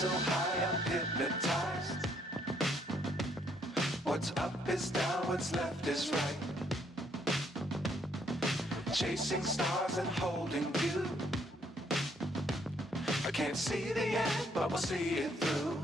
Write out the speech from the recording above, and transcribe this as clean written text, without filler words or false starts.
so high I'm hypnotized. What's up is down, what's left is right. Chasing stars and holding you. I can't see the end, but we'll see it through.